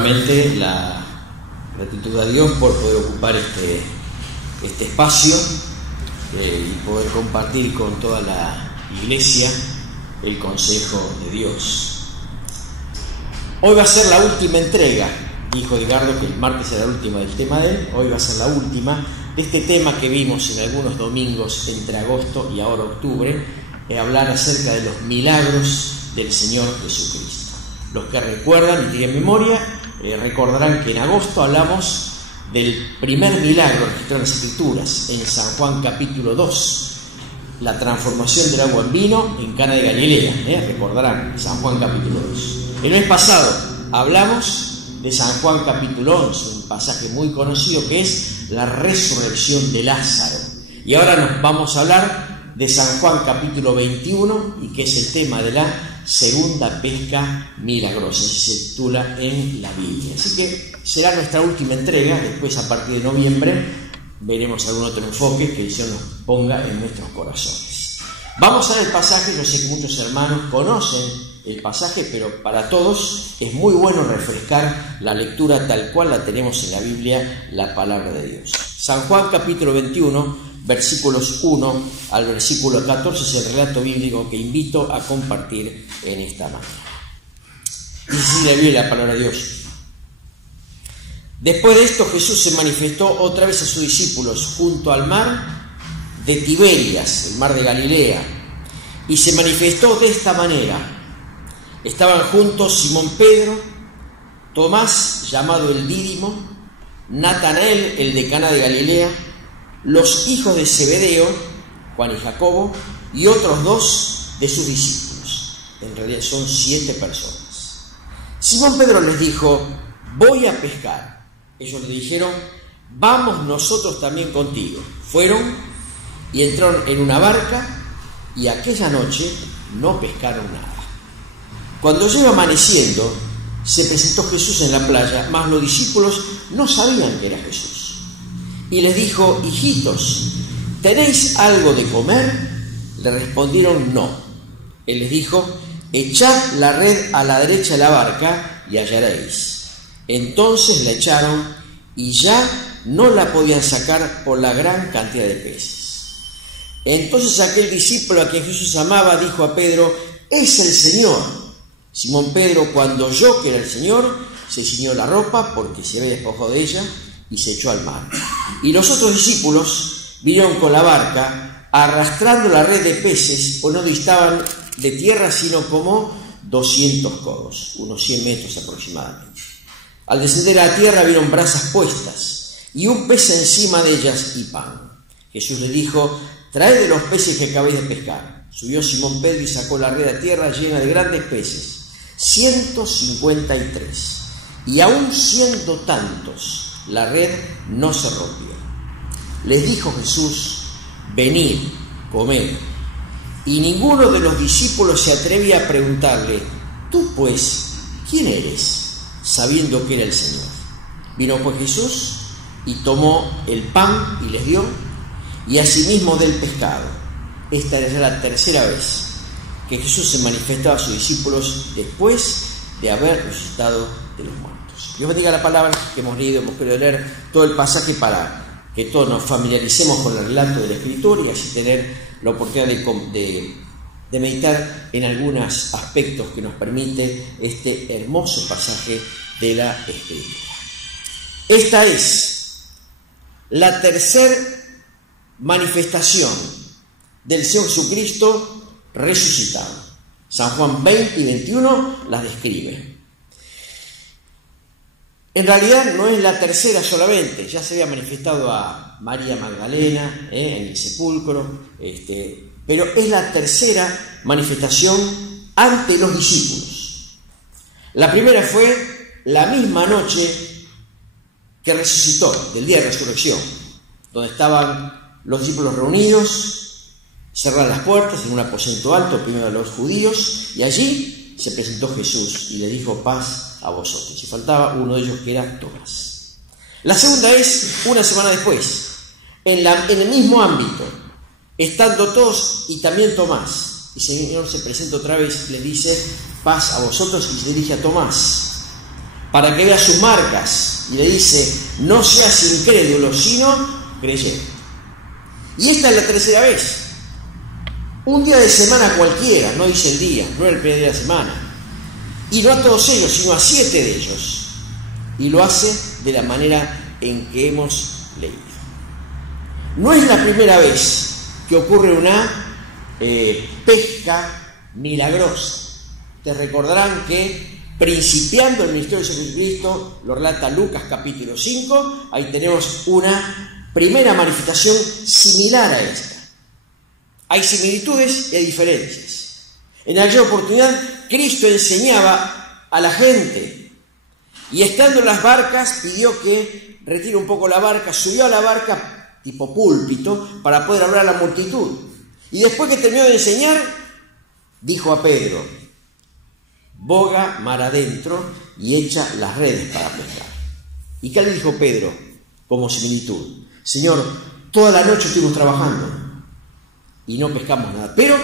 nuevamente la gratitud a Dios por poder ocupar este espacio y poder compartir con toda la iglesia el consejo de Dios. Hoy va a ser la última entrega, dijo Edgardo que el martes era la última del tema de él, hoy va a ser la última de este tema que vimos en algunos domingos entre agosto y ahora octubre, hablar acerca de los milagros del Señor Jesucristo. Los que recuerdan y tienen memoria, recordarán que en agosto hablamos del primer milagro registrado en las Escrituras, en San Juan capítulo 2, la transformación del agua en vino en Cana de Galilea, recordarán, San Juan capítulo 2. El mes pasado hablamos de San Juan capítulo 11, un pasaje muy conocido que es la resurrección de Lázaro. Y ahora nos vamos a hablar de San Juan capítulo 21, y que es el tema de la segunda pesca milagrosa, así se titula en la Biblia. Así que será nuestra última entrega. Después, a partir de noviembre, veremos algún otro enfoque que el Señor nos ponga en nuestros corazones. Vamos a ver el pasaje. Yo sé que muchos hermanos conocen el pasaje, pero para todos es muy bueno refrescar la lectura tal cual la tenemos en la Biblia, la palabra de Dios. San Juan capítulo 21, versículos 1 al versículo 14 es el relato bíblico que invito a compartir en esta mañana. Dice así la Biblia, la palabra de Dios. Después de esto, Jesús se manifestó otra vez a sus discípulos junto al mar de Tiberias, el mar de Galilea, y se manifestó de esta manera. Estaban juntos Simón Pedro, Tomás, llamado el Dídimo, Natanael, el de Cana de Galilea, los hijos de Zebedeo, Juan y Jacobo, y otros dos de sus discípulos. En realidad son 7 personas. Simón Pedro les dijo: voy a pescar. Ellos le dijeron: vamos nosotros también contigo. Fueron y entraron en una barca, y aquella noche no pescaron nada. Cuando llegó amaneciendo, se presentó Jesús en la playa, mas los discípulos no sabían que era Jesús. Y les dijo: hijitos, ¿tenéis algo de comer? Le respondieron: no. Él les dijo: echad la red a la derecha de la barca y hallaréis. Entonces la echaron y ya no la podían sacar por la gran cantidad de peces. Entonces aquel discípulo a quien Jesús amaba dijo a Pedro: es el Señor. Simón Pedro, cuando oyó que era el Señor, se ciñó la ropa porque se había despojado de ella y se echó al mar. Y los otros discípulos vinieron con la barca arrastrando la red de peces, pues no distaban de tierra sino como 200 codos, unos 100 metros aproximadamente. Al descender a la tierra vieron brasas puestas y un pez encima de ellas y pan. Jesús les dijo: traed de los peces que acabéis de pescar. Subió Simón Pedro y sacó la red a tierra llena de grandes peces, 153, y aún siendo tantos, la red no se rompió. Les dijo Jesús: venid, comed. Y ninguno de los discípulos se atrevía a preguntarle: tú pues, ¿quién eres?, sabiendo que era el Señor. Vino pues Jesús y tomó el pan y les dio, y asimismo del pescado. Esta era ya la tercera vez que Jesús se manifestaba a sus discípulos después de haber resucitado de los muertos. Dios bendiga la palabra que hemos leído. Hemos querido leer todo el pasaje para que todos nos familiaricemos con el relato de la Escritura y así tener la oportunidad de meditar en algunos aspectos que nos permite este hermoso pasaje de la Escritura. Esta es la tercera manifestación del Señor Jesucristo resucitado. San Juan 20 y 21 las describe. En realidad no es la tercera solamente, ya se había manifestado a María Magdalena en el sepulcro, pero es la tercera manifestación ante los discípulos. La primera fue la misma noche que resucitó, del día de resurrección, donde estaban los discípulos reunidos, cerradas las puertas en un aposento alto, primero de los judíos, y allí se presentó Jesús y le dijo: paz a vosotros. Y faltaba uno de ellos, que era Tomás. La segunda es una semana después, en el mismo ámbito, estando todos y también Tomás. Y el Señor se presenta otra vez, le dice: paz a vosotros, y se dirige a Tomás. para que vea sus marcas, y le dice: no seas incrédulo, sino creyente. Y esta es la tercera vez. Un día de semana cualquiera, no dice el día, no era el primer día de la semana. Y no a todos ellos, sino a 7 de ellos. Y lo hace de la manera en que hemos leído. No es la primera vez que ocurre una pesca milagrosa. Te recordarán que principiando el ministerio de Jesucristo, lo relata Lucas capítulo 5, ahí tenemos una primera manifestación similar a esta. Hay similitudes y hay diferencias. En aquella oportunidad, Cristo enseñaba a la gente, y estando en las barcas, pidió que retire un poco la barca, subió a la barca tipo púlpito para poder hablar a la multitud. Y después que terminó de enseñar, dijo a Pedro: boga mar adentro y echa las redes para pescar. ¿Y qué le dijo Pedro como similitud? Señor, toda la noche estuvimos trabajando y no pescamos nada, pero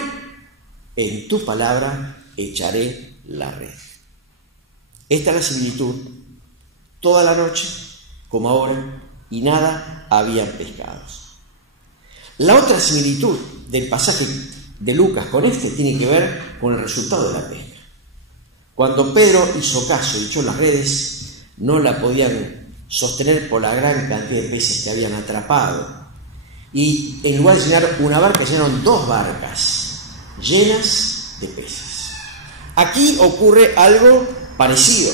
en tu palabra echaré la red. Esta es la similitud. Toda la noche, como ahora, y nada habían pescado. La otra similitud del pasaje de Lucas con este tiene que ver con el resultado de la pesca. Cuando Pedro hizo caso y echó las redes, no la podían sostener por la gran cantidad de peces que habían atrapado. Y en lugar de llenar una barca, llenaron 2 barcas llenas de peces. Aquí ocurre algo parecido.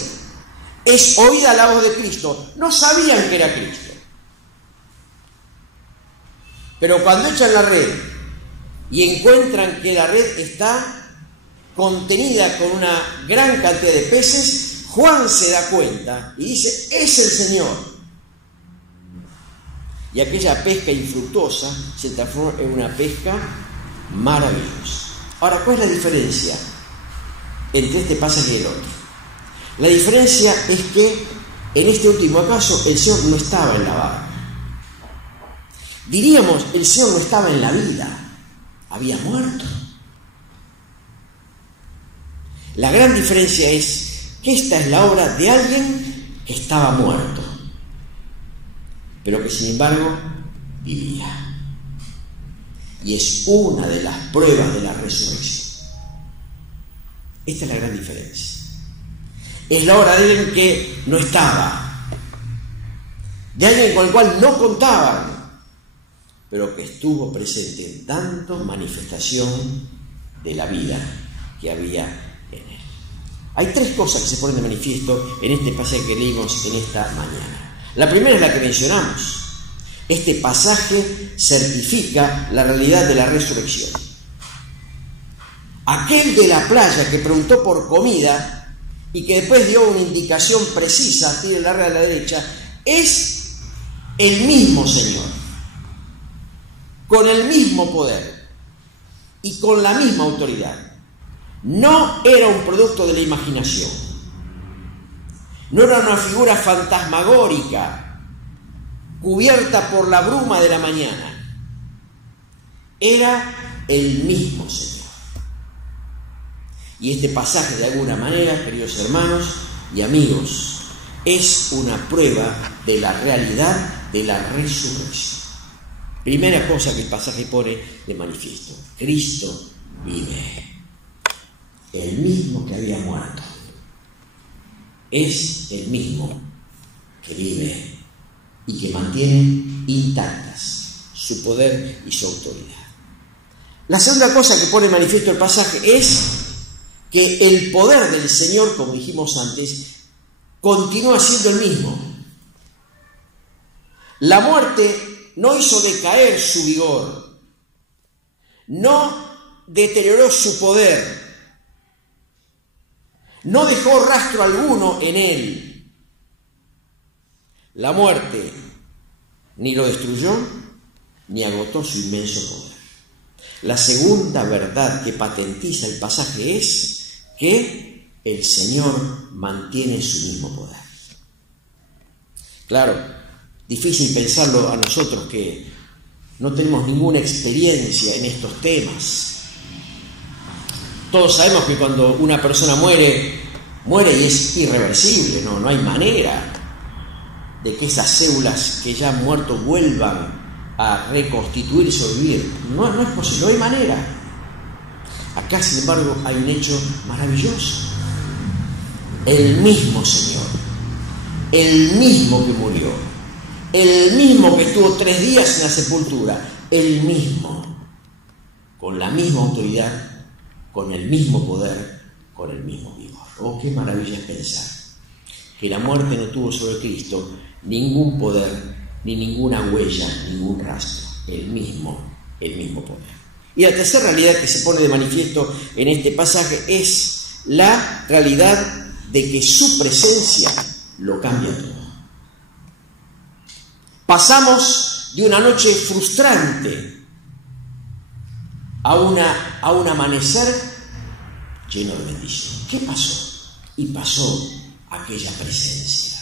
Es oída la voz de Cristo. No sabían que era Cristo. Pero cuando echan la red y encuentran que la red está contenida con una gran cantidad de peces, Juan se da cuenta y dice: es el Señor. Y aquella pesca infructuosa se transformó en una pesca maravillosa. Ahora, ¿cuál es la diferencia entre este pasaje y el otro? La diferencia es que en este último caso el Señor no estaba en la barca. Diríamos, el Señor no estaba en la vida, había muerto. La gran diferencia es que esta es la obra de alguien que estaba muerto, pero que sin embargo vivía. Y es una de las pruebas de la resurrección. Esta es la gran diferencia. Es la obra de alguien que no estaba, de alguien con el cual no contaban, pero que estuvo presente en tanto manifestación de la vida que había en él. Hay 3 cosas que se ponen de manifiesto en este pasaje que leímos en esta mañana. La primera es la que mencionamos. Este pasaje certifica la realidad de la resurrección. Aquel de la playa que preguntó por comida y que después dio una indicación precisa, tiene la red a la derecha, es el mismo Señor, con el mismo poder y con la misma autoridad. No era un producto de la imaginación, no era una figura fantasmagórica cubierta por la bruma de la mañana, era el mismo Señor. Y este pasaje, de alguna manera, queridos hermanos y amigos, es una prueba de la realidad de la resurrección. Primera cosa que el pasaje pone de manifiesto: Cristo vive. El mismo que había muerto es el mismo que vive y que mantiene intactas su poder y su autoridad. La segunda cosa que pone de manifiesto el pasaje es que el poder del Señor, como dijimos antes, continúa siendo el mismo. La muerte no hizo decaer su vigor, no deterioró su poder, no dejó rastro alguno en él. La muerte ni lo destruyó ni agotó su inmenso poder. La segunda verdad que patentiza el pasaje es que el Señor mantiene su mismo poder. Claro, difícil pensarlo a nosotros que no tenemos ninguna experiencia en estos temas. Todos sabemos que cuando una persona muere muere y es irreversible, no hay manera de que esas células que ya han muerto vuelvan a reconstituirse o vivir. No es posible, no hay manera. Acá, sin embargo, hay un hecho maravilloso. El mismo Señor, el mismo que murió, el mismo que estuvo 3 días en la sepultura, el mismo, con la misma autoridad, con el mismo poder, con el mismo vigor. Oh, qué maravilla es pensar que la muerte no tuvo sobre Cristo ningún poder, ni ninguna huella, ningún rastro, el mismo poder. Y la tercera realidad que se pone de manifiesto en este pasaje es la realidad de que su presencia lo cambia todo. Pasamos de una noche frustrante a un amanecer lleno de bendición. ¿Qué pasó? Y pasó aquella presencia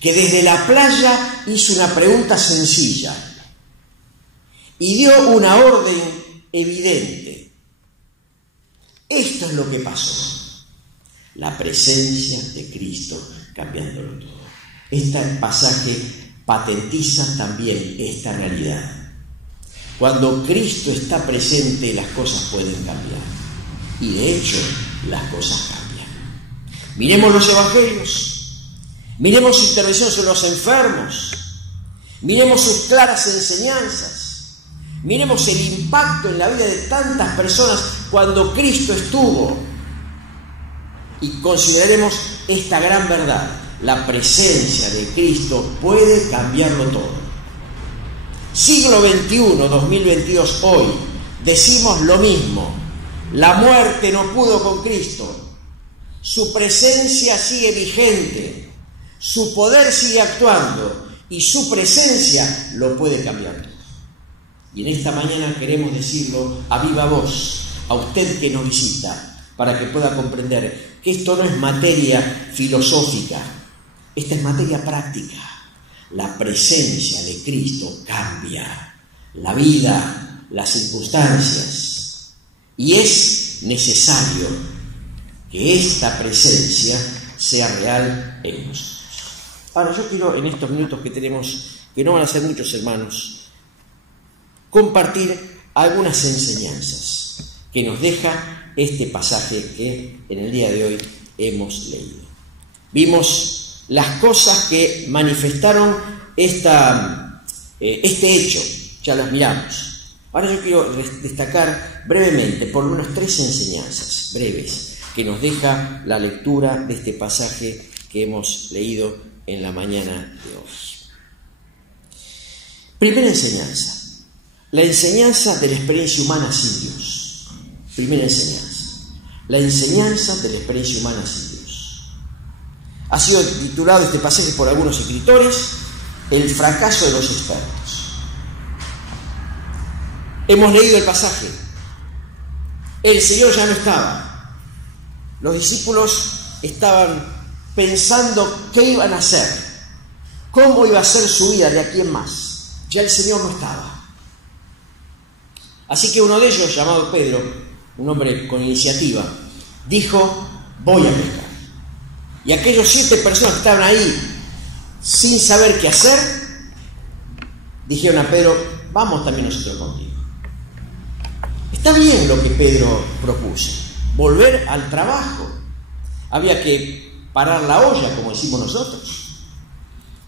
que desde la playa hizo una pregunta sencilla y dio una orden evidente. Esto es lo que pasó. La presencia de Cristo cambiándolo todo. Este pasaje patentiza también esta realidad. Cuando Cristo está presente, las cosas pueden cambiar. Y de hecho, las cosas cambian. Miremos los evangelios. Miremos su intervención sobre los enfermos. Miremos sus claras enseñanzas. Miremos el impacto en la vida de tantas personas cuando Cristo estuvo. Y consideraremos esta gran verdad. La presencia de Cristo puede cambiarlo todo. Siglo XXI, 2022, hoy, decimos lo mismo. La muerte no pudo con Cristo. Su presencia sigue vigente. Su poder sigue actuando. Y su presencia lo puede cambiar todo. Y en esta mañana queremos decirlo a viva voz, a usted que nos visita, para que pueda comprender que esto no es materia filosófica, esta es materia práctica. La presencia de Cristo cambia la vida, las circunstancias, y es necesario que esta presencia sea real en nosotros. Ahora, yo quiero en estos minutos que tenemos, que no van a ser muchos, hermanos, compartir algunas enseñanzas que nos deja este pasaje que en el día de hoy hemos leído. Vimos las cosas que manifestaron este hecho, ya las miramos. Ahora yo quiero destacar brevemente por lo menos 3 enseñanzas breves que nos deja la lectura de este pasaje que hemos leído en la mañana de hoy. Primera enseñanza. La enseñanza de la experiencia humana sin Dios. Primera enseñanza. La enseñanza de la experiencia humana sin Dios. Ha sido titulado este pasaje por algunos escritores el fracaso de los expertos. Hemos leído el pasaje. El Señor ya no estaba. Los discípulos estaban pensando qué iban a hacer, cómo iba a ser su vida de aquí en más. Ya el Señor no estaba. Así que uno de ellos, llamado Pedro, un hombre con iniciativa, dijo: voy a pescar. Y aquellos 7 personas que estaban ahí sin saber qué hacer, dijeron a Pedro: vamos también nosotros contigo. Está bien lo que Pedro propuso, volver al trabajo. Había que parar la olla, como decimos nosotros.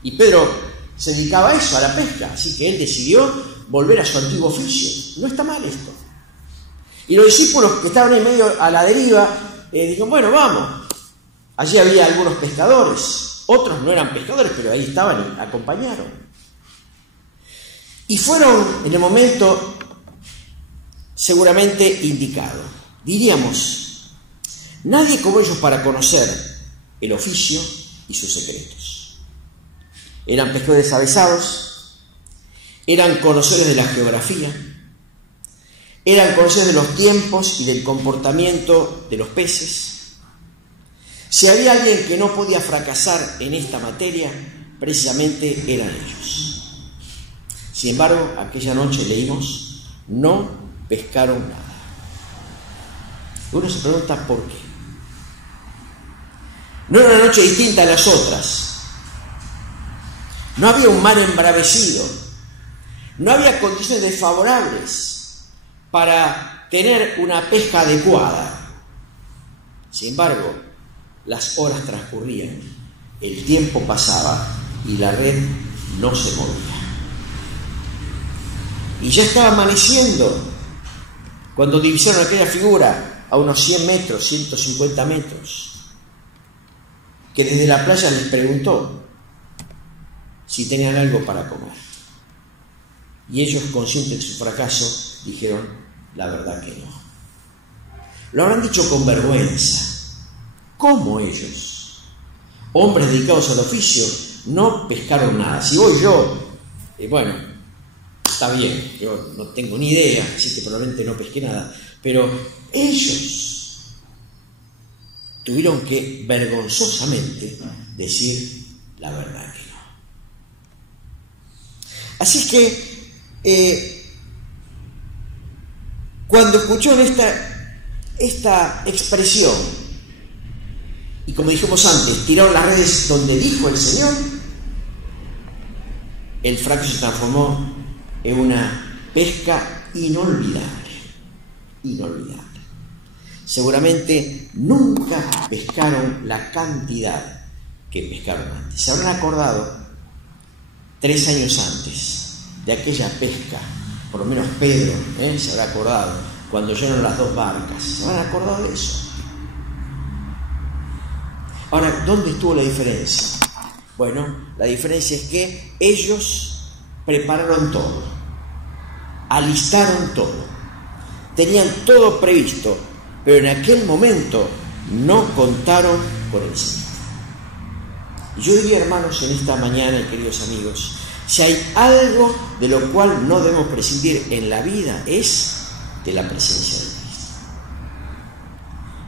Y Pedro se dedicaba a eso, a la pesca, así que él decidió volver a su antiguo oficio. No está mal esto. Y los discípulos que estaban en medio a la deriva dijeron: bueno, vamos. Allí había algunos pescadores, otros no eran pescadores, pero ahí estaban y acompañaron. Y fueron en el momento seguramente indicado. Diríamos, nadie como ellos para conocer el oficio y sus secretos. Eran pescadores avesados, eran conocedores de la geografía, eran conocedores de los tiempos y del comportamiento de los peces. Si había alguien que no podía fracasar en esta materia, precisamente eran ellos. Sin embargo, aquella noche leímos, no pescaron nada. Uno se pregunta por qué. No era una noche distinta a las otras. No había un mar embravecido. No había condiciones desfavorables para tener una pesca adecuada. Sin embargo, las horas transcurrían, el tiempo pasaba y la red no se movía. Y ya estaba amaneciendo cuando divisaron aquella figura a unos 100 metros, 150 metros, que desde la playa les preguntó si tenían algo para comer. Y ellos, conscientes de su fracaso, dijeron la verdad que no. Lo habrán dicho con vergüenza. ¿Cómo ellos, hombres dedicados al oficio, no pescaron nada? Si voy yo, bueno, está bien, yo no tengo ni idea, así que probablemente no pesqué nada, pero ellos tuvieron que vergonzosamente decir la verdad que no. Así que cuando escucharon esta expresión, y como dijimos antes, tiraron las redes donde dijo el Señor, el fracaso se transformó en una pesca inolvidable. Seguramente nunca pescaron la cantidad que pescaron antes. Se habrán acordado 3 años antes de aquella pesca, por lo menos Pedro se habrá acordado, cuando llenaron las 2 barcas. ¿Se habrán acordado de eso? Ahora, ¿dónde estuvo la diferencia? Bueno, la diferencia es que ellos prepararon todo, alistaron todo, tenían todo previsto, pero en aquel momento no contaron con el Señor. Y yo diría, hermanos, en esta mañana, y queridos amigos, si hay algo de lo cual no debemos prescindir en la vida, es de la presencia de Cristo.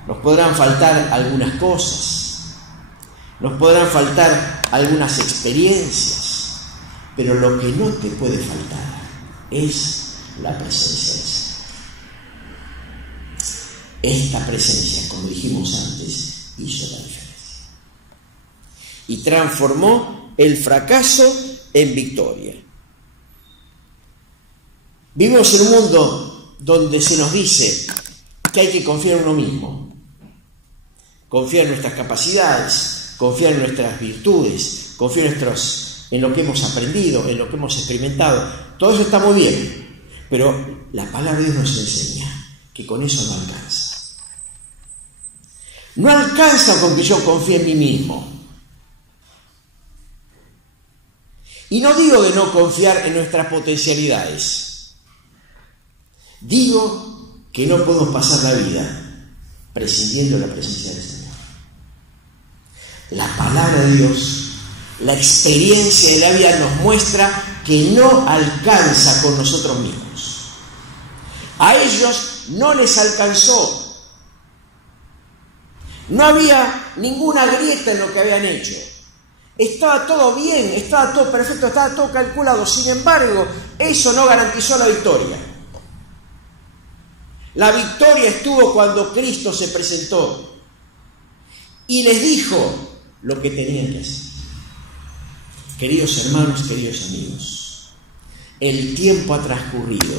Nos podrán faltar algunas cosas, nos podrán faltar algunas experiencias, pero lo que no te puede faltar es la presencia del Señor. Esta presencia, como dijimos antes, hizo la diferencia y transformó el fracaso en victoria. Vivimos en un mundo donde se nos dice que hay que confiar en uno mismo, confiar en nuestras capacidades, confiar en nuestras virtudes, confiar en lo que hemos aprendido, en lo que hemos experimentado. Todo eso está muy bien, pero la palabra de Dios nos enseña que con eso no alcanza. No alcanza con que yo confíe en mí mismo. Y no digo de no confiar en nuestras potencialidades. Digo que no podemos pasar la vida prescindiendo de la presencia del Señor. La palabra de Dios, la experiencia de la vida nos muestra que no alcanza con nosotros mismos. A ellos no les alcanzó. No había ninguna grieta en lo que habían hecho. Estaba todo bien, estaba todo perfecto, estaba todo calculado. Sin embargo, eso no garantizó la victoria. La victoria estuvo cuando Cristo se presentó y les dijo lo que tenían que hacer. Queridos hermanos, queridos amigos, el tiempo ha transcurrido,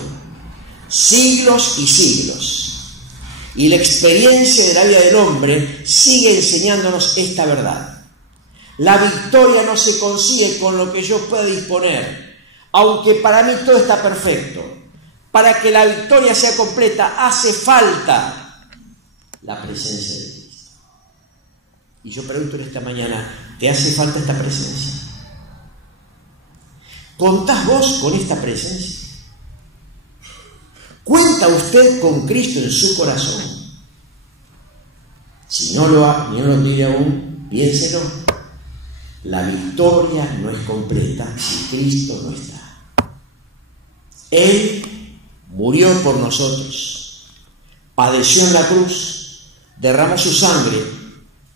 siglos y siglos, y la experiencia de la vida del hombre sigue enseñándonos esta verdad. La victoria no se consigue con lo que yo pueda disponer, aunque para mí todo está perfecto. Para que la victoria sea completa hace falta la presencia de Cristo. Y yo pregunto en esta mañana, ¿te hace falta esta presencia? ¿Contás vos con esta presencia? ¿Cuenta usted con Cristo en su corazón? Si no lo tiene aún, piénselo. La victoria no es completa si Cristo no está. Él murió por nosotros, padeció en la cruz, derramó su sangre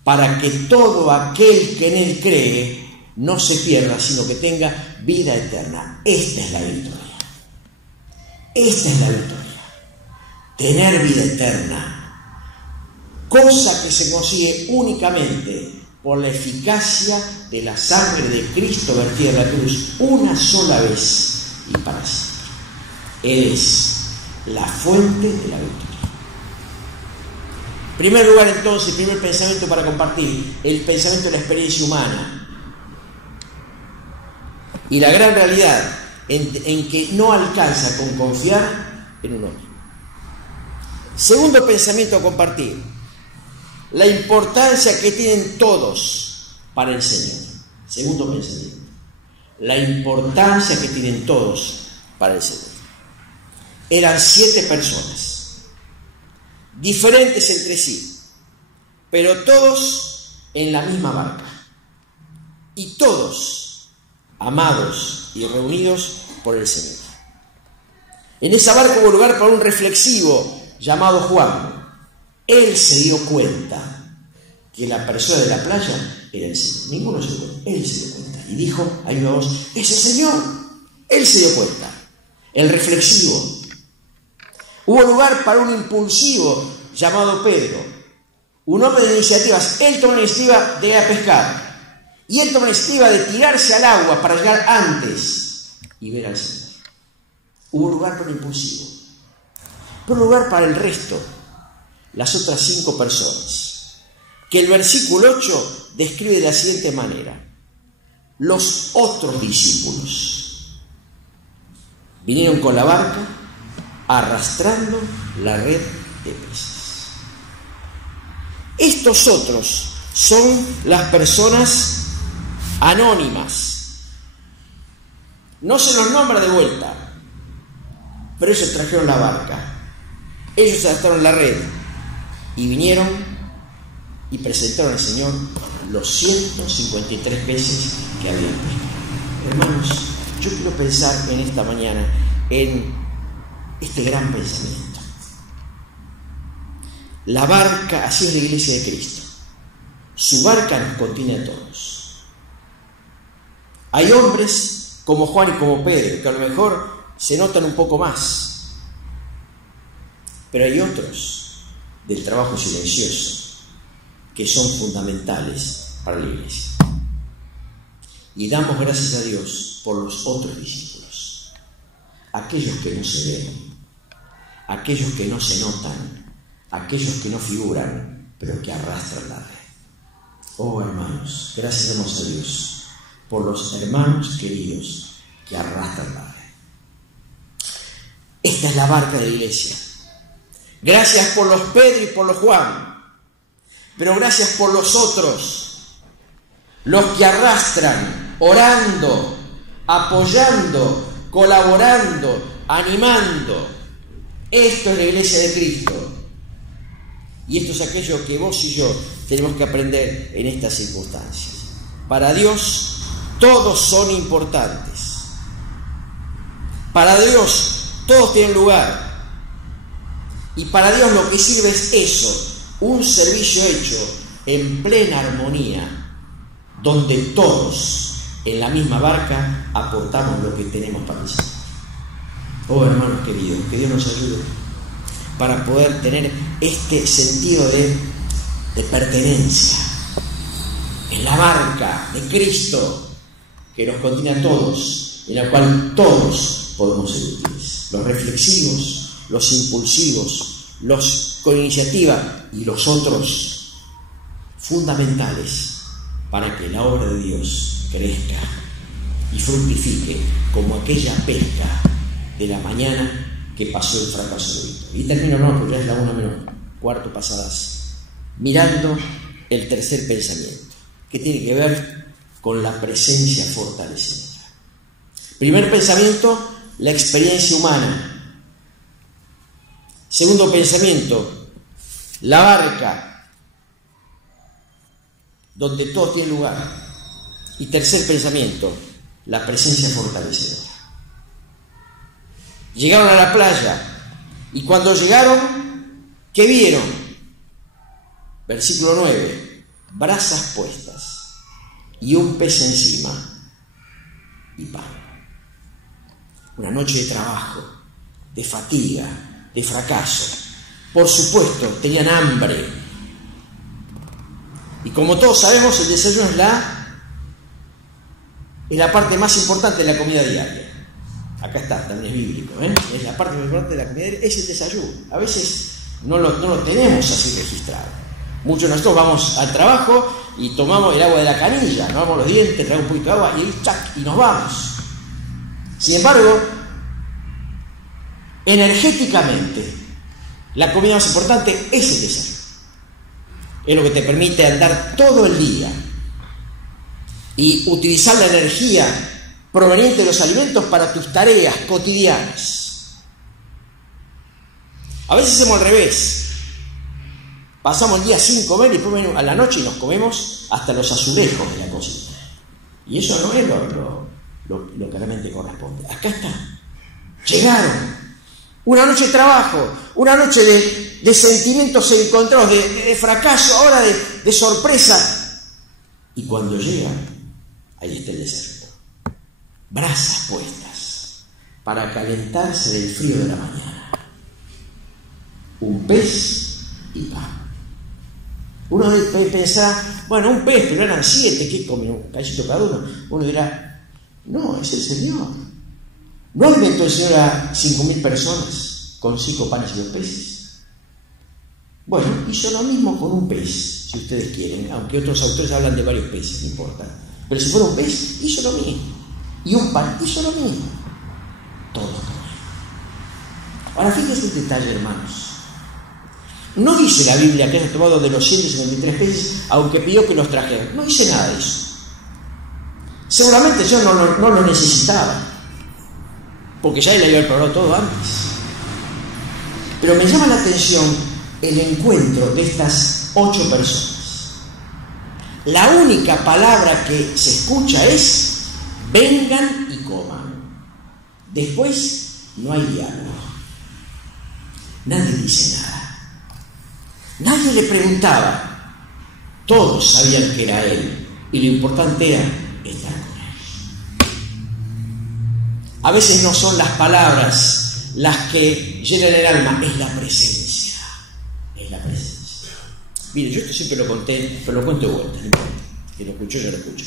para que todo aquel que en Él cree no se pierda, sino que tenga vida eterna. Esta es la victoria. Esta es la victoria. Tener vida eterna. Cosa que se consigue únicamente por la eficacia de la sangre de Cristo vertida en la cruz una sola vez y para siempre. Él es la fuente de la victoria. En primer lugar, entonces, primer pensamiento para compartir, el pensamiento de la experiencia humana y la gran realidad en que no alcanza con confiar en un hombre. Segundo pensamiento a compartir, la importancia que tienen todos para el Señor. Segundo pensamiento, la importancia que tienen todos para el Señor. Eran 7 personas, diferentes entre sí, pero todos en la misma barca, y todos amados y reunidos por el Señor. En esa barca hubo lugar para un reflexivo llamado Juan. Él se dio cuenta que la persona de la playa era el Señor. Ninguno se dio cuenta, él se dio cuenta. Y dijo, hay una voz, ¡es el Señor! Él se dio cuenta. El reflexivo. Hubo lugar para un impulsivo llamado Pedro, un hombre de iniciativas. Él tomó la iniciativa de ir a pescar. Y él tomó la iniciativa de tirarse al agua para llegar antes y ver al Señor. Hubo lugar para un impulsivo. Hubo lugar para el resto, las otras 5 personas, que el versículo 8 describe de la siguiente manera. Los otros discípulos vinieron con la barca arrastrando la red de peces. Estos otros son las personas anónimas. No se los nombra de vuelta, pero ellos trajeron la barca. Ellos adaptaron la red y vinieron y presentaron al Señor los 153 peces que habían pescado. Hermanos, yo quiero pensar en esta mañana en este gran pensamiento. La barca, así es la iglesia de Cristo. Su barca nos contiene a todos. Hay hombres como Juan y como Pedro, que a lo mejor se notan un poco más. Pero hay otros del trabajo silencioso que son fundamentales para la iglesia. Y damos gracias a Dios por los otros discípulos, aquellos que no se ven, aquellos que no se notan, aquellos que no figuran, pero que arrastran la red. Oh hermanos, gracias damos a Dios por los hermanos queridos que arrastran la red. Esta es la barca de la iglesia. Gracias por los Pedro y por los Juan, pero gracias por los otros, los que arrastran, orando, apoyando, colaborando, animando. Esto es la iglesia de Cristo. Y esto es aquello que vos y yo tenemos que aprender en estas circunstancias. Para Dios, todos son importantes. Para Dios, todos tienen lugar. Y para Dios lo que sirve es eso, un servicio hecho en plena armonía, donde todos en la misma barca aportamos lo que tenemos para el Señor. Oh hermanos queridos, que Dios nos ayude para poder tener este sentido de pertenencia en la barca de Cristo que nos contiene a todos, en la cual todos podemos ser útiles. Los reflexivos, los impulsivos, los con iniciativa y los otros fundamentales para que la obra de Dios crezca y fructifique como aquella pesca de la mañana que pasó el fracaso de Víctor. Y termino, no, porque ya es la 1:15 pasadas, mirando el tercer pensamiento, que tiene que ver con la presencia fortalecedora. Primer pensamiento, la experiencia humana. Segundo pensamiento, la barca, donde todo tiene lugar. Y tercer pensamiento, la presencia fortalecedora. Llegaron a la playa y cuando llegaron, ¿qué vieron? Versículo 9, brasas puestas y un pez encima y pan. Una noche de trabajo, de fatiga, de fracaso. Por supuesto, tenían hambre. Y como todos sabemos, el desayuno es la parte más importante de la comida diaria. Acá está, también es bíblico, es la parte más importante de la comida diaria, es el desayuno. A veces no lo tenemos así registrado. Muchos de nosotros vamos al trabajo y tomamos el agua de la canilla, nos lavamos los dientes, traemos un poquito de agua y ahí ¡chac! Y nos vamos. Sin embargo, energéticamente, la comida más importante es el desayuno. Es lo que te permite andar todo el día y utilizar la energía proveniente de los alimentos para tus tareas cotidianas. A veces hacemos al revés. Pasamos el día sin comer y después venimos a la noche y nos comemos hasta los azulejos de la cocina. Y eso no es lo que realmente corresponde. Acá está. Llegaron. Una noche de trabajo, una noche de sentimientos encontrados, de fracaso, ahora de sorpresa. Y cuando llegan, ahí está el desayuno. Brasas puestas para calentarse del frío de la mañana. Un pez y pan. Uno pensará, bueno, un pez, pero eran 7, ¿qué comen? Un cachito cada uno. Uno dirá, no, es el Señor. ¿No alimentó el Señor a 5.000 personas con 5 panes y 2 peces? Bueno, hizo lo mismo con un pez, si ustedes quieren, aunque otros autores hablan de varios peces, no importa. Pero si fuera un pez, hizo lo mismo. Y un pan, hizo lo mismo. Todo comieron. Ahora fíjense el detalle, hermanos. No dice la Biblia que haya tomado de los 153 peces, aunque pidió que los trajeran. No dice nada de eso. Seguramente yo no lo necesitaba, porque ya él había probado todo antes. Pero me llama la atención el encuentro de estas 8 personas. La única palabra que se escucha es: vengan y coman. Después no hay diálogo. Nadie dice nada. Nadie le preguntaba. Todos sabían que era él y lo importante era estar con él. A veces no son las palabras las que llenan el alma, es la presencia. Es la presencia. Mire, yo esto siempre lo conté, pero lo cuento de vuelta, no importa. Que lo escuchó, yo lo escuché.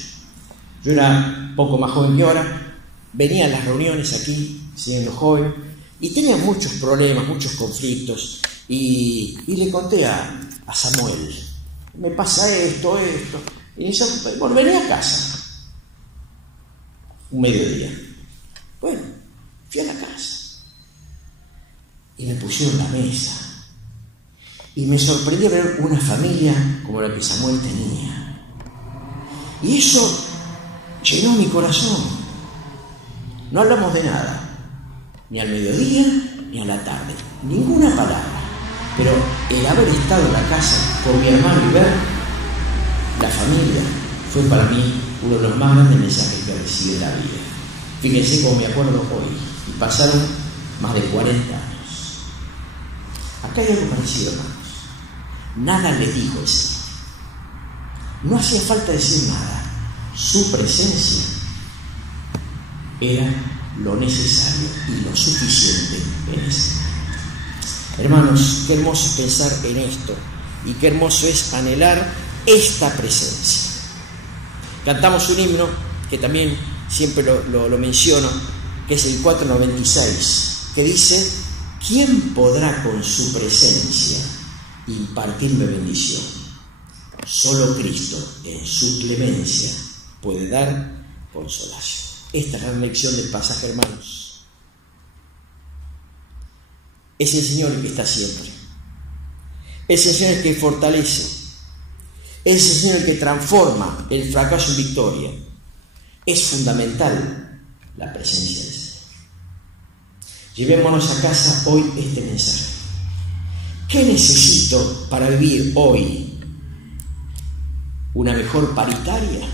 Yo era poco más joven que ahora, venía a las reuniones aquí, siendo joven, y tenía muchos problemas, muchos conflictos. Y le conté a Samuel, me pasa esto. Y dice, bueno, vení a casa. Un mediodía. Bueno, fui a la casa. Y me pusieron la mesa. Y me sorprendió ver una familia como la que Samuel tenía. Y eso llenó mi corazón. No hablamos de nada. Ni al mediodía, ni a la tarde. Ninguna palabra. Pero el haber estado en la casa con mi hermano y ver la familia fue para mí uno de los más grandes mensajes que recibí de la vida. Fíjense cómo me acuerdo hoy. Y pasaron más de 40 años. Acá hay algo parecido, hermanos. Nada le dijo el Señor. No hacía falta decir nada. Su presencia era lo necesario y lo suficiente en ese momento. Hermanos, qué hermoso es pensar en esto y qué hermoso es anhelar esta presencia. Cantamos un himno que también siempre lo menciono, que es el 496, que dice: ¿quién podrá con su presencia impartirme bendición? Solo Cristo en su clemencia puede dar consolación. Esta es la lección del pasaje, hermanos. Es el Señor el que está siempre. Es el Señor el que fortalece. Es el Señor el que transforma el fracaso en victoria. Es fundamental la presencia del Señor. Llevémonos a casa hoy este mensaje. ¿Qué necesito para vivir hoy? ¿Una mejor paritaria?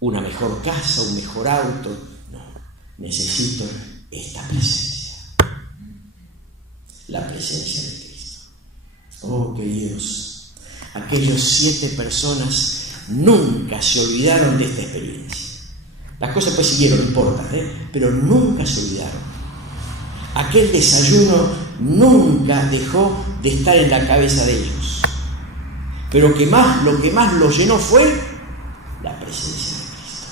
¿Una mejor casa? ¿Un mejor auto? No, necesito esta presencia, la presencia de Cristo. Oh, queridos, aquellos 7 personas nunca se olvidaron de esta experiencia. Las cosas pues siguieron, no importa, pero nunca se olvidaron. Aquel desayuno nunca dejó de estar en la cabeza de ellos. pero lo que más lo llenó fue la presencia de Cristo.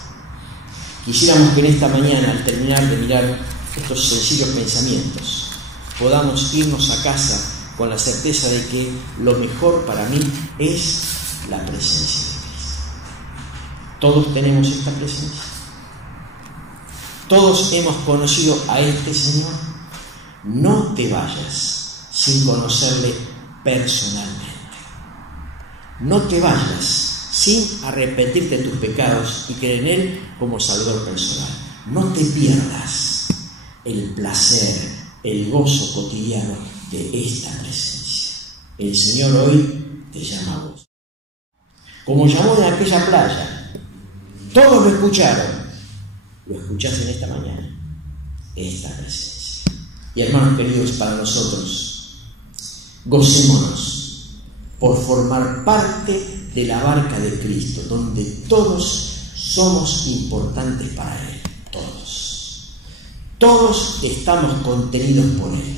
Quisiéramos que en esta mañana, al terminar de mirar estos sencillos pensamientos, podamos irnos a casa con la certeza de que lo mejor para mí es la presencia de Cristo. Todos tenemos esta presencia. Todos hemos conocido a este Señor. No te vayas sin conocerle personalmente. No te vayas sin arrepentirte de tus pecados y creer en Él como Salvador personal. No te pierdas el placer, el gozo cotidiano de esta presencia. El Señor hoy te llama a vos. Como llamó en aquella playa, todos lo escucharon. Lo escuchás en esta mañana, esta presencia. Y hermanos queridos, para nosotros, gocémonos por formar parte de la barca de Cristo, donde todos somos importantes para Él. Todos. Todos estamos contenidos por Él.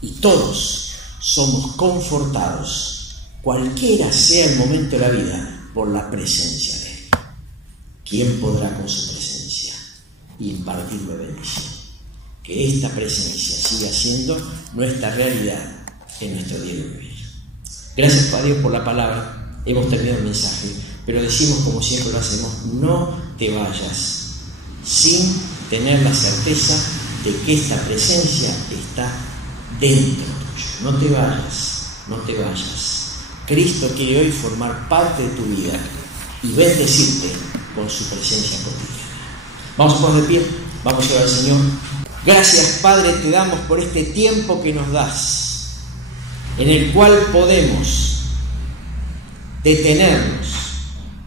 Y todos somos confortados, cualquiera sea el momento de la vida, por la presencia de Él. ¿Quién podrá con su presencia impartirme bendición? Que esta presencia siga siendo nuestra realidad en nuestro día de vivir. Gracias a Dios por la palabra. Hemos terminado el mensaje, pero decimos como siempre lo hacemos: no te vayas sin tener la certeza de que esta presencia está dentro tuyo. No te vayas, no te vayas. Cristo quiere hoy formar parte de tu vida y bendecirte con su presencia cotidiana. Vamos a poner de pie, vamos a orar al Señor. Gracias, Padre, te damos por este tiempo que nos das, en el cual podemos detenernos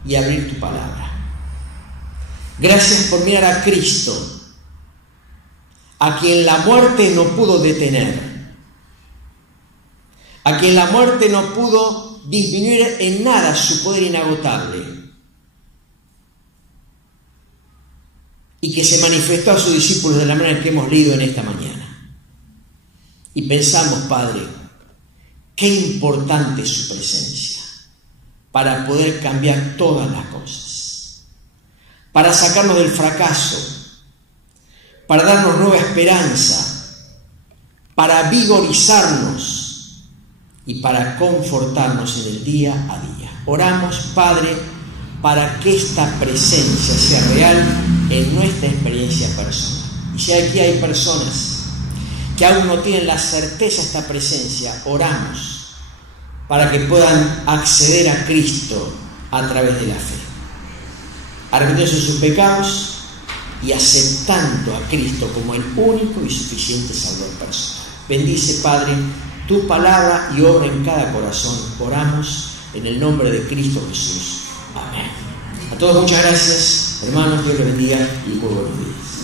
y abrir tu palabra. Gracias por mirar a Cristo, a quien la muerte no pudo detener, a quien la muerte no pudo disminuir en nada su poder inagotable, y que se manifestó a sus discípulos de la manera que hemos leído en esta mañana. Y pensamos, Padre, qué importante es su presencia para poder cambiar todas las cosas, para sacarnos del fracaso, para darnos nueva esperanza, para vigorizarnos y para confortarnos en el día a día. Oramos, Padre, para que esta presencia sea real en nuestra experiencia personal. Y si aquí hay personas que aún no tienen la certeza de esta presencia, oramos para que puedan acceder a Cristo a través de la fe, arrepintiéndose de sus pecados y aceptando a Cristo como el único y suficiente Salvador personal. Bendice, Padre, tu palabra y obra en cada corazón. Oramos en el nombre de Cristo Jesús. Amén. A todos muchas gracias, hermanos, Dios les bendiga y muy buenos días.